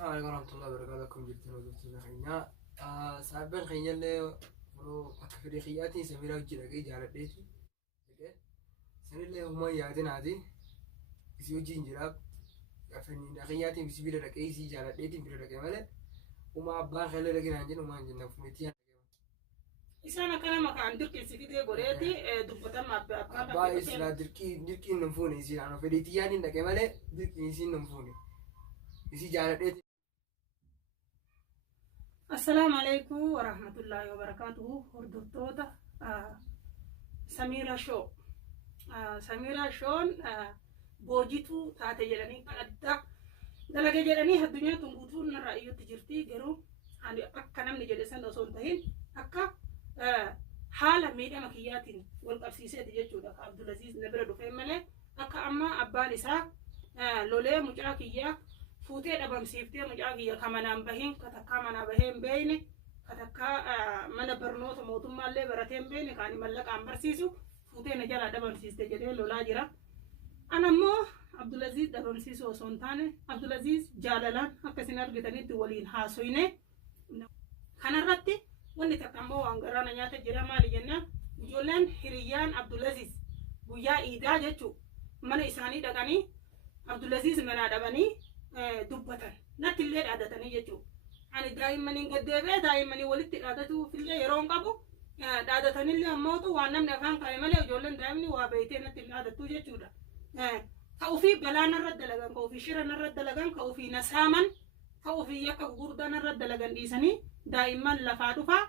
السلام عليكم ورحمة الله وبركاته. كم جبتنا وجبتنا خينا سابن خينا اللي ولو أكفريخياتي سميرة وجرقي جالت ديتي سن اللي هما يادين عادي يسيو جنجراب أفني خياتي بسبيل رقي سي جالت ديتي بيل رقي ماله وما أبان خيلا لكن عندين وما عندنا فمتيان إسانا كلام كان درك سكتة قريتي دبتة ما أبا إسلا دركي نمفوني يسير أنا فديتياني نكمل ماله دركي يسير نمفوني يسير جالت ديتي. السلام عليكم ورحمة الله وبركاته. هردوتوتا سميرة شو سميرة شون بوجيتو تاتي جلاني كأدا دلقة جلاني هالدنيا تنقطون الرأيو تجرتي جرو عندي أكا نمني جلسان دوسون تهين أكا حالة ميدا مكياتين والقبسيسة تجرتو عبد العزيز نبرة دفين ملي أكا أما أبان إسا لولي مجاكيا fuutee dhabamsiiftee mucaa kiyya kamanaan bahin katakkaa manaa baheen beeyne katakkaa mana barnoota mootummaallee barateen beeyne kaani mallaqaan barsiisu fuutee na jalaa dhabamsiiste jedhee lolaa jira. Anammoo Abdulaziz dhabamsiisu osoo hin taane Abdulaziz jaalalaan akka isin argitanitti waliin haasoyne kanarratti wanni takka ammoo waan garaana nyaata jira maali jennaan ijoolleen hiriyyaan Abdulaziz guyyaa iidaa jechuu mana isaanii dhaqanii Abdulaziz manaa dhabanii dubbatan natti illee dhaadatanii jechuudha. Ani daa'immaniin gaddeebee daa'immanii walitti dhaadatuuf illee yeroon qabu dhaadatanillee ammootu waan namni afaan kaa'e malee ijoolleen daa'imni waa beeytee natti dhaadattuu jechuudha. Ka ofii balaa narra dalagan, ka ofii shira narra dalagan, ka ofii nasaaman, ka ofii yakka gurguddaa narra dalagan dhiisanii daa'imman lafaa dhufaa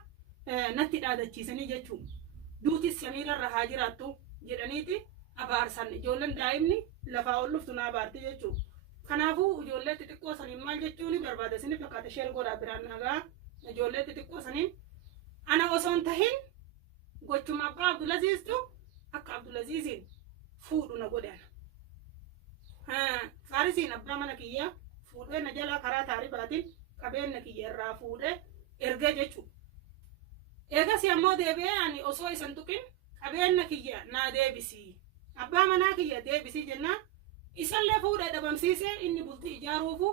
natti dhaadachiisanii jechuudha. Duutis samiirarra haa jiraattu jedhaniiti abaarsan ijoolleen daa'imni lafaa ol dhuftu na abaarti jechuudha. Kanaafuu ijoollee xixiqqoo saniin maal jechuun barbaada isin fakkaata isheen godhaa biraan nagaa ijoollee xixiqqoo saniin ana osoo hin tahin gochuma abbaa Abdulaziiztu akka Abdulaziiziin fuudhu na godhan. Faarisiin abbaa mana kiyyaa fuudhee na jalaa karaa taaribaatiin qabeenya kiyya irraa fuudhee ergee jechuudha. Eegas ammoo deebi'ee ani osoo isan tuqin qabeenya kiyya naa deebisii abbaa manaa kiyya deebisii jennaan. Isallee fuudhee dhabamsiisee inni bultii ijaaruufu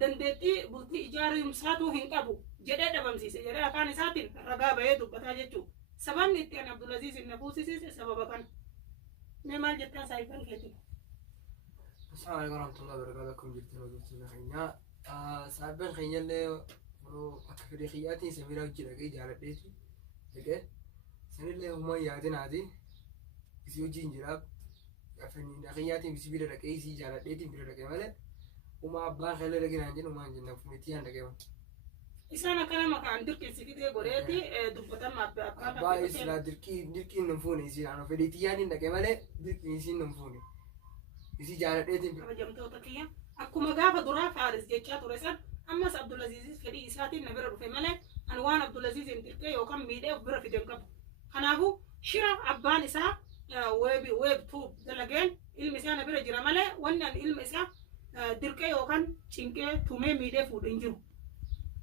dandeettii bultii ijaarumsaatu hin qabu jedhee dhabamsiise jedhee afaan isaatiin ragaa bahee dubbataa jechuudha. Sababni itti ani Abdulaziz na fuusisiise sababa kana. Mee maal jettaa saayifan keetiin? السلام عليكم ورحمة الله وبركاته. كم جبتنا وجبتنا خينا سابن خينا اللي ولو أكفريخياتي سميرة وجرقي جالت ديتي سن اللي هما يادين عادي يسيو جنجراب أفني خياتي بسبيل رقي سي جالت ديتي بيل رقي ماله وما أبان خيلا لكن عندين وما عندنا فمتيان رقي إسانا كلام كان درك سكتة قريتي دبتة ما أبا إسلا دركي نمفوني يصير أنا فديتياني رقي ماله دركي يصير نمفوني يصير جالت ديتي جمتوتا كيا أكما غافة درا فارس جيتشا تورسان أمس عبدالعزيز فدي إساتي نبرة رفي ماله أنوان عبدالعزيز انتركي يوكم ميدة وبرا في دمكب خنابو شرا أبان إسا ويب توب دلقين ilmisaa bira jira malee wanni an ilma isaa dirqee yookaan cinqee tumee miidhee fuudhin jiru.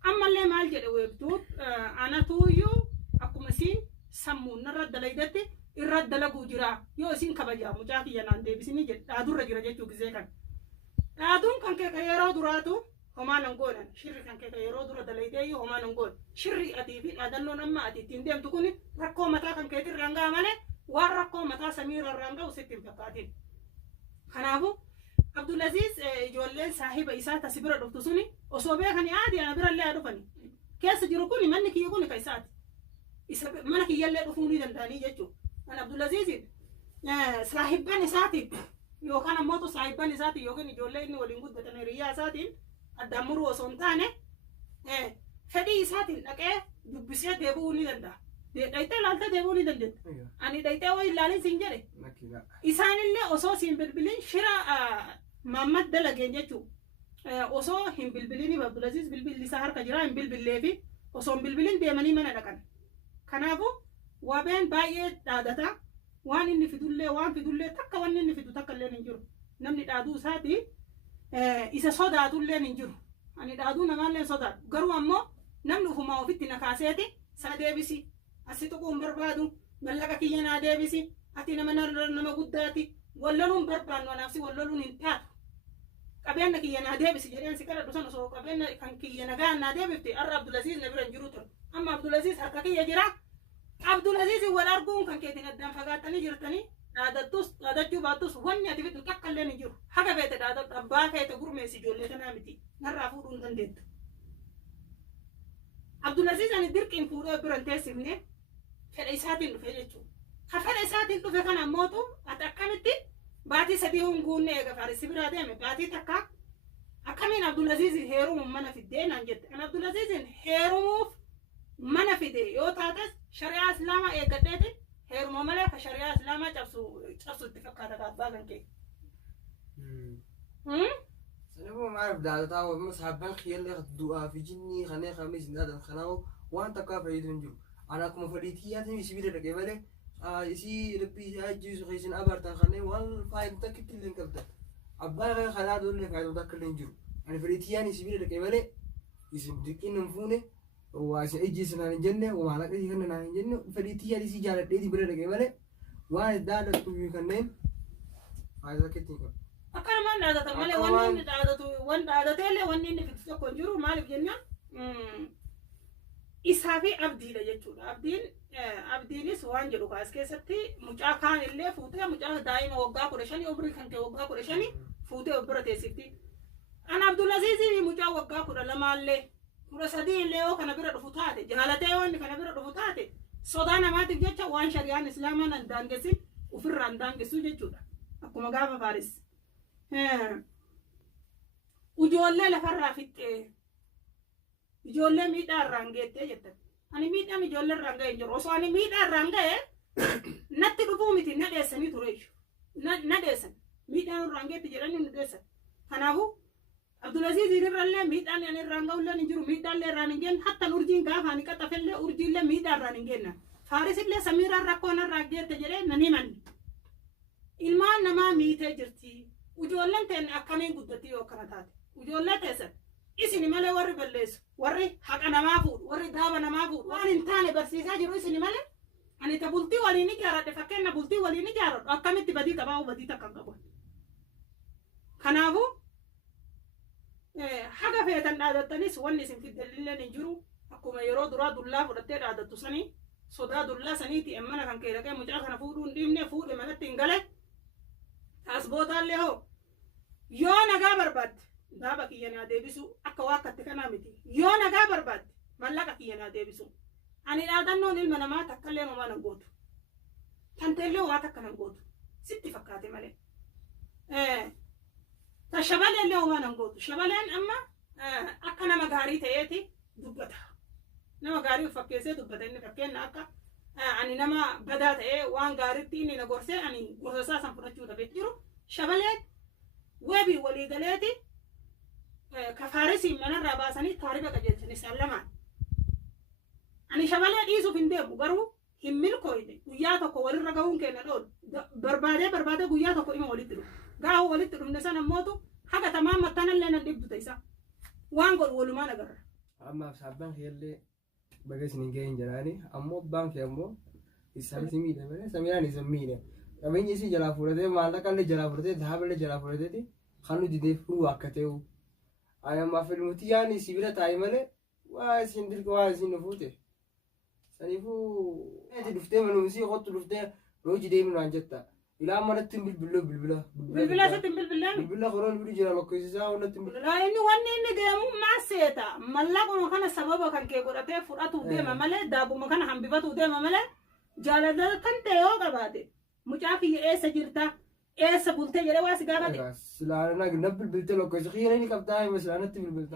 Ammallee maal jedhe weebtuun anatuuyyuu akkuma isiin sammuun narra dalaydatti irra dalaguu jira yoo isiin kabajaa mucaa kiyya naan deebisanii jedhe dhaadurra jira jechuu gisee kan. Dhaaduun kan kee yeroo duraatu homaa nan goonan shirri kan kee yeroo dura dalaydee homaa nan goon shirri atii fi dhaadannoon amma ati ittiin deemtu kun rakkoo mataa kan keetiin rangaa malee waan rakkoo mataa samiirra rangaa usitti hin fakkaatin. Kanaafu Abdulaziz ijoolleen saahiba isaa tasi bira dhuftu suni osoo beekanii aadi ana bira illee dhufani keessa jiru kun manni kiyya kun ka isaati isa mana kiyya illee dhufuu ni danda'anii jechuudha. Kan Abdulaziz saahibban isaatiin yookaan ammoo saahibban isaatiin yookaan ijoollee inni waliin guddatan hiriyaa isaatiin addaan muruu osoo hin taane fedhii isaatiin dhaqee dubbisee deebi'uu ni danda'a. Dhayitee ilaaltee deebi'uu ni dandeetta. Ani dhayitee waa ilaalin siin jedhe. Isaanillee osoo siin bilbilin shira Maamad dalageen jechuudha. Osoo hin bilbilin Abdulaziz bilbilli isaa harka jira hin bilbillee fi osoo hin bilbilin deemanii mana dhaqan. Kanaafuu waabeen baay'ee dhaadata waan inni fidullee takka wanni inni fidu takka illee hin jiru. Namni dhaaduu isaati isa sodaatullee hin jiru. Ani dhaaduu namaallee sodaatu garuu ammoo namni ufumaa ofitti na kaaseeti sana deebisi. Asi tuquun barbaadu mallaqa kiyya naa deebisi ati nama guddaati walloluun barbaannu anaafsi walloluun hin taatu qabeenya kiyya naa deebisi jedheen si kadhadhu sana osoo qabeenya kan kiyya nagaa naa deebifte har'a Abdulaziz na bira hin jiru ture amma Abdulaziz harka kiyya jira Abdulaziz wal arguun kan keetiin addaan fagaattanii jirtanii dhaadachuu baattus wanni ati fiddu takka illee hin jiru haga feete dhaadadhu abbaa feete gurmeessi ijoollee tanaa miti narraa fuudhuu hin dandeettu Abdulaziz ani dirqiin fuudhee bira hin teessifne fedha isaatiin dhufe jechuudha ka fedha isaatiin dhufe kana ammootu ati akkamitti baatii sadii hunguunne eega Faarisii biraa deeme baatii takka akkamiin Abdulaziz heerumuuf mana fiddee naan jette kan Abdulazizin heerumuuf mana fide yoo taates shari'aa islaamaa eeggadheeti heeruma malee ka shari'aa islaamaa cabsu itti fakkaata abbaa kan kee سنبو ما أعرف ده تعاو مس حبان خيال لي دعاء في جني خناه خميس نادن خناو وان تكا فريد نجو أنا كم فريتي يعني يسيبي لك كيفله يسي ربي هاجي سخيسين أبارتان خناه والفايم تكتل لين كبده أبغى غير خلا دول لك عيدو تكل نجو أنا فريتي يعني يسيبي لك كيفله يسيب دكين نفونه وعشان يجي سنان الجنة ومعنا كذي خناه نان الجنة فريتي يعني يسي جالت لي برا لك كيفله وان ده تبي خناه هذا كتير akkana man dhaadata malee wanni inni dhaadatu wan dhaadateellee wanni inni fixu tokko hin jiru maaliif jennaan isaa fi abdiidha jechuudha abdiinis waan jedhu kaas keessatti mucaa kaan illee fuutee mucaa daa'ima waggaa 15 umrii kan ta'e waggaa 15 fuutee bira teessifti an Abdulaziz mucaa waggaa 12 illee 13 illee yoo kana bira dhufu taate jaalatee wanni kana bira dhufu taate sodaa namaatiif jecha waan shari'aan islaamaa nan daangessin ofirraan daangessu jechuudha akkuma gaafa Faaris ijoollee lafarraa fixxee ijoollee miidhaa irraan geettee jettan ani miidhaan ijoollee irraan ga'e hin jiru osoo ani miidhaa irraan ga'e natti dhufuu miti nadheessanii tureeyyu nadheessan miidhaan irraan geetti jedhanii nu dheessan kanaafuu Abdulaziz irrallee miidhaan ani irraan ga'ullee hin jiru miidhaallee irraan hin geenye hatta urjiin gaafa ani qaxafellee urjiillee miidhaa irraan hin geenye Faarisillee Samiiraan rakkoon irraa geette jedhee nan himanne ilmaan namaa miitee jirti ijoolleen teen akkamiin guddatti yoo kana taate ijoollee teessan isini malee warri balleessu warri haqa namaa fuudhu warri daaba namaa fuudhu waan hin taane barsiisaa jiru isini malee ani ta bultii waliin ijaaradhe fakkeenya bultii waliin ijaaradhu akkamitti badii qabaa badii takka qabu kanaafuu haga feetan dhaadattanis wanni isin fiddalilleen hin jiru akkuma yeroo duraa dullaa fudhattee dhaadattu sanii sodaa dullaa saniiti emmana kan kee dhaqee mucaa kana fuudhuu hin dhiibne fuudhe manatti hin gale taas bootaallee hoo yoo nagaa barbaadde daaba kiyya naa deebisu akka waakkatti kanaa miti yoo nagaa barbaadde mallaqa kiyya naa deebisu ani dhaadannoon ilma namaa takkallee homaa nan gootu tanteellee waa takka nan gootu sitti fakkaate malee ta shabaleellee homaa nan gootu shabaleen amma akka nama gaarii ta'eeti dubbata nama gaarii fakkeessee dubbata inni fakkeenna akka ani nama badaa ta'ee waan gaariitti inni na gorsee ani gorsasaa san fudhachuu dhabee jiru shabaleen webi walii galeeti ka Faarisiin manarraa baasanii taarifa qajeelchan isaan lamaan ani shabalee dhiisuuf hin deemu garuu hin milkooyne guyyaa tokko walirra gahuun kenna dhoolu barbaadee guyyaa tokko ima walitti dhufu gaafa walitti dhufne san ammootu haga tamaan mattanallee nan dhibdu ta'isa waan godhu walumaan agarra amma sabbaan keellee baga isin ga'een jiraani ammoo abbaan kee ammoo isaan si miidhe malee Samiiraan isa miidhe qabeenyi isii jalaa fudhatee maallaqa illee jalaa fudhatee dhaaba illee jalaa fudhateeti kan nuti deefuu akka ta'u ayammaa filmuutii yaani si bira taa'e malee waa isin dirqa waa isin nufuute saniifuu eti dhuftee manuumsii qottu dhuftee hojii deemnu waan jetta ilaa manatti bilbila sitti bilbila koroon bidu jira lokkeessisaa hundatti bilbila inni wanni inni deemu maaseeta mallaquma kana sababa kan kee godhatee fudhatu deema malee daabuma kana hambifatu deema malee jaalala kan ta'e yoo qabaate mucaa kiyya eessa jirta eessa bultee jedhee waa si gaafate silaana na bilbilte lokkeessi xiyyana inni qabdaa hima silaanatti bilbilta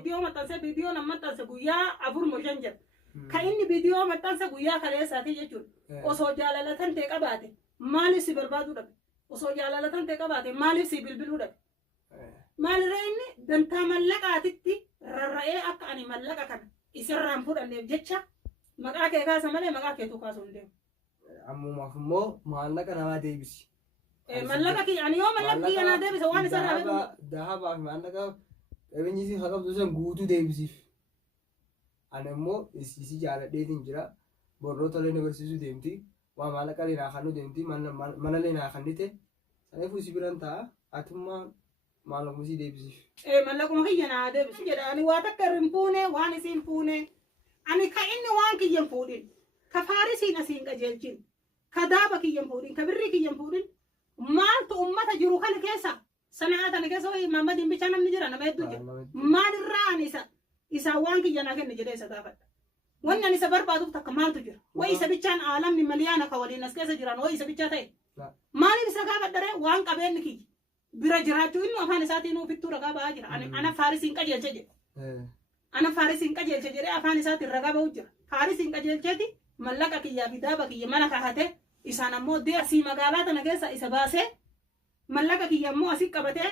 viidiyoo nama maxxanse guyyaa 4 jedha kan inni viidiyoo maxxanse guyyaa kaleessaati jechuudha osoo jaalala kan ta'e qabaate maaliif si barbaaduu dhabe osoo jaalala kan ta'e qabaate maaliif si bilbiluu dhabe maalirraa inni dantaa mallaqaatitti rarra'ee akka ani mallaqa kana isirraan fudhanneef jecha maqaa kee kaasa malee maqaa keetu kaasuu hin deemu. Ammumaaf immoo maallaqa namaa deebisi. Mallaqa kiyya ani yoo mallaqa kiyya naa deebise waan isarraa beeku. Dahabaaf maallaqa qabeenyi isii haqabdu san guutuu deebisiif. Ani immoo isii jaaladheetiin jira borroota illee na barsiisuu deemti. Waa maallaqa illee naa kannuu deemti mana illee naa kannite. Saniifuu si biran ta'a atummaa Malam mesti dia bisa. mallaquma kiyya naa deebisu jedha ani waa takka irra hin fuune waan isiin fuune ani ka inni waan kiyya hin fuudhin ka faarisiin asiin qajeelchin ka daaba kiyya hin fuudhin ka birrii kiyya hin fuudhin maaltu ummata jiru kana keessa sanaa tana keessa wayi Mahammadiin bicha namni jira nama hedduu jira maalirraa ani isa waan kiyya naa kenne jedhee isa gaafadha wanni ani isa barbaaduuf takka maaltu jira wayi isa bichaan aalamni miliyaana ka waliin as keessa jiran wayi isa bichaa ta'e maaliif isa gaafadharee waan qabeenni kiyya bira jiraachuu inni afaan isaatiin ofittuu ragaa ba'aa jira ana faarisiin qajeelche jedhe ana faarisiin qajeelche jedhee afaan isaatiin ragaa ba'uu jira faarisiin qajeelcheeti mallaqa kiyyaa fi daaba kiyya mana kaahate isaan ammoo deersii magaalaa tana keessa isa baasee mallaqa kiyya ammoo asii qabatee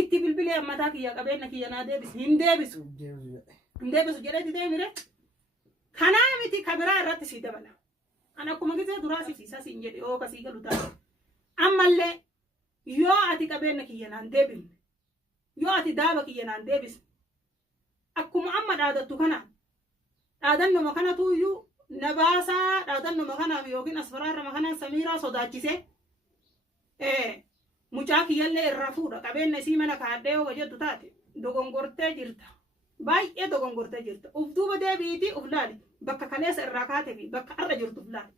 itti bilbilee ammataa kiyya qabeenya kiyya naa deebisu hin deebisu jedheeti deemire kanaa miti kabiraa irratti sii dabala ana akkuma gisee duraa siisa siin jedhe yoo kasii galu taate ammallee yoo ati qabeenya kiyya naan deebifne yoo ati daaba kiyya naan deebisne akkuma amma dhaadattu kanaan dhaadannuma kanatu iyyuu na baasaa dhaadannuma kanaaf yookiin asfaraarrama kanaan Samiiraa sodaachisee mucaa kiyyallee irraa fuudha qabeenya isii mana kaadhee yoo jettu taate dogongortee jirta baay'ee dogongortee jirta uf duuba deebiitii uf laali bakka kaleessa irraa kaatee fi bakka arra jirtu uf laali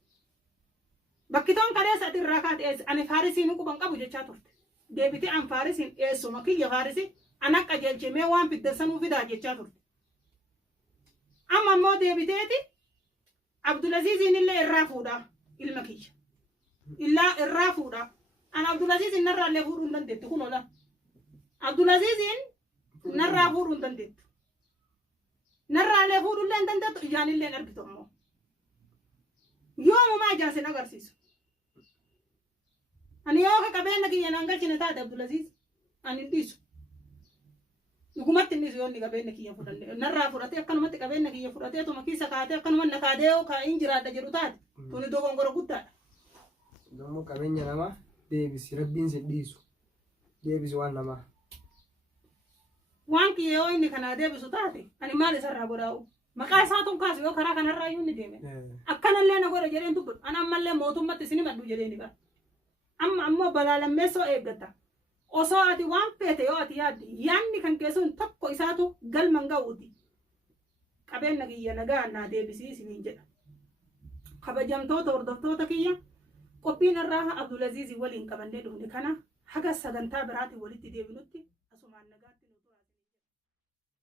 bakki toon kaleessa ati irraa kaate ani faarisiin quban qabu jechaa turte deebitee an faarisiin eessuma kiyya faarisi ana qajeelchimee waan fiddansanuu fidaa jechaa turte amma ammoo deebiteeti Abdulaziziin illee irraa fuudha ilma kiyya illaa irraa fuudha an Abdulaziziin narraa illee fuudhuu hin dandeettu kun ola Abdulaziziin narraa fuudhuu hin dandeettu narraa illee fuudhuu illee hin dandeettu ijaan illee hin argitu ammoo yoomumaa ijaan sin agarsiisu ani yoo ka qabeenya kiyya naan galchine taate Abdulaziz ani hin dhiisu dhugumatti hin dhiisu yoo inni qabeenya kiyya fudhanne narraa fudhatee akkanumatti qabeenya kiyya fudhatee tuma kiisa kaatee akkanuma na kaadee yoo kaa'iin jiraadha jedhu taate tuni dogongora guddaadha. Gamoo qabeenya namaa deebisi rabbiin sin dhiisu deebisi waan namaa. Waan kiyya yoo inni kanaa deebisu taate ani maal isarraa godhaa'u maqaa isaatuun kaasu yoo karaa kanarraa iyyuu inni deeme akkanallee na godha jedheen dubbatu ana ammallee mootummatti isin himadhu jedheen bara. Amma ammoo balaalammeessoo eeggata osoo ati waan feete yoo ati yaadni kan keessuun tokko isaatu galman ga'uuti qabeenya kiyya nagaa naa deebisii isiniin jedha kabajamtoota hordoftoota kiyya qophiin irraa Abdulaziz waliin qabannee dhufne kana haga sagantaa biraatiin walitti deebinutti